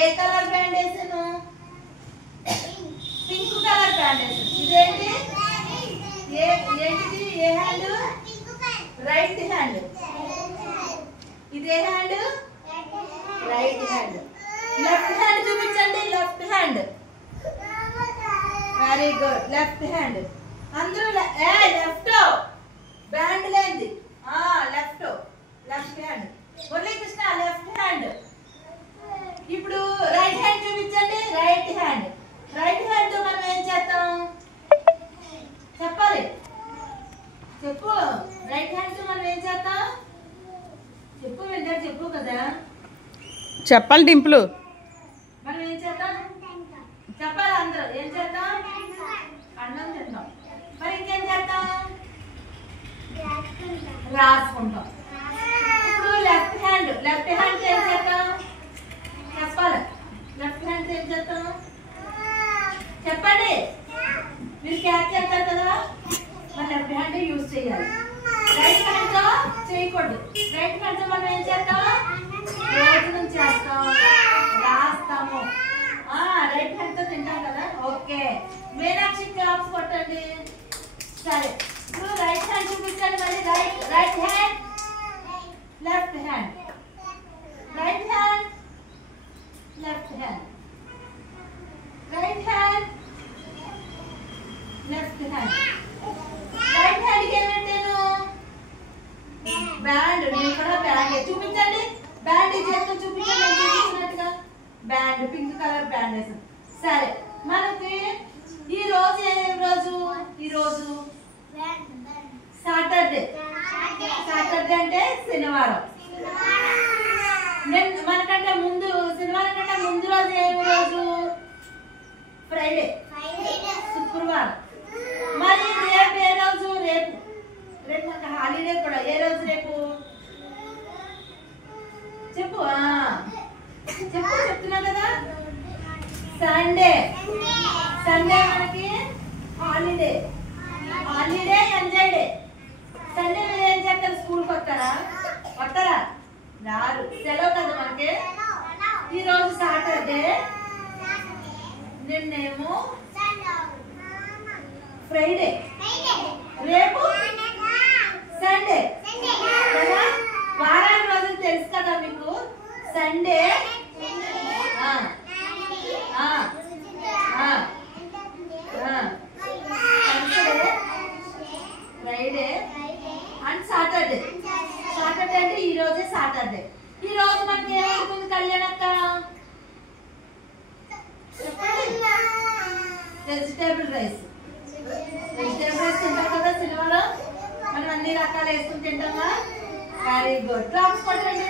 ఏ colour band వేసాను? Pink colour band వేసాను. ఇదేంటి? ఏంటిది? ఏ హ్యాండ్? Right hand. ఇదే hand? Right hand. Left hand చూపించండి. Left hand. Very good. Left hand. అందరూ లెఫ్ట్ బ్యాండ్ లేంది. Left left hand. Muralikrishna left hand. ఇప్పుడు రైట్ హ్యాండ్ చూపించండి. Right hand. రైట్ హ్యాండ్ తో మనం ఏం చేస్తాం చెప్పాలి. చెప్పు. రైట్ హ్యాండ్ తో మనం ఏం చేస్తాం చెప్పు. వెంటనే చెప్పు కదా. చెప్పాలి డింపులు. మనం ఏం చేద్దాం చెప్పాలి. అందరూ ఏం చేద్దాం? అన్నం తింటాం. మరి ఇంకేం చేద్దాం? రాసుకుంటాం. ఇప్పుడు లెఫ్ట్ హ్యాండ్. లెఫ్ట్ హ్యాండ్ ఏం చేద్దాం చెప్పాలి. లెఫ్ట్ హ్యాండ్ ఏం చేద్దాం చెప్పండి. మీరు క్యాచ్ చేస్తారు కదా, మన లెఫ్ట్ హ్యాండ్ యూజ్ చేయాలి. రైట్ హ్యాండ్ తో చేయకూడదు. రైట్ హ్యాండ్ తో మనం ఏం చేద్దాం? భోజనం చేస్తాం, రాస్తాము. రైట్ హ్యాండ్ తో తింటాం కదా. ఓకే. మీనాక్షి క్లాప్స్ కొట్టండి. సరే, ఇప్పుడు రైట్ హ్యాండ్ చూపించండి. మరి right hand, left hand, right hand, left hand, right hand, left hand. Right hand కి ఏమంటాను? బ్యాండ్. నేను కూడా బ్యాండ్ చూపించండి. బ్యాండ్ చేస్తూ చూపించండి. చూపించినట్టుగా బ్యాండ్, పింక్ కలర్ బ్యాండ్ వేసాం. సరే, మనకి ఈ రోజు ఏం రోజు? ఈ రోజు సాటర్డే. సాటర్డే అంటే శనివారం. మనకంటే ముందు, శనివారం కంటే ముందు రోజు ఏం రోజు? ఫ్రైడే, శుక్రవారం. మరి రేపు ఏ రోజు? రేపు మనకు హాలిడే కూడా. ఏ రోజు రేపు చెప్పు. చెప్పు. చెప్తున్నా కదా. సండే. సండే మనకి holiday. Holiday, enjoy day. Sunday మీరు ఏం చేస్తారు? స్కూల్కి వస్తారా? వస్తారా? రారు. సెలవు కదా మనకి. ఈరోజు సాటర్డే, నిన్నేమో ఫ్రైడే, రేపు సండే కదా. వారానికి రోజులు తెలుసు కదా మీకు. Sunday, Friday and Saturday. Saturday అంటే ఈ రోజే సాటర్డే. ఈ రోజు మనకి ఏమవుతుంది కళ్యాణక్క? Vegetable rice. వెజిటేబుల్ రైస్ తింటాం కదా సినిమాలో. మనం అన్ని రకాలు వేసుకుని తింటామా? Very good. క్లాప్స్ కొట్టండి.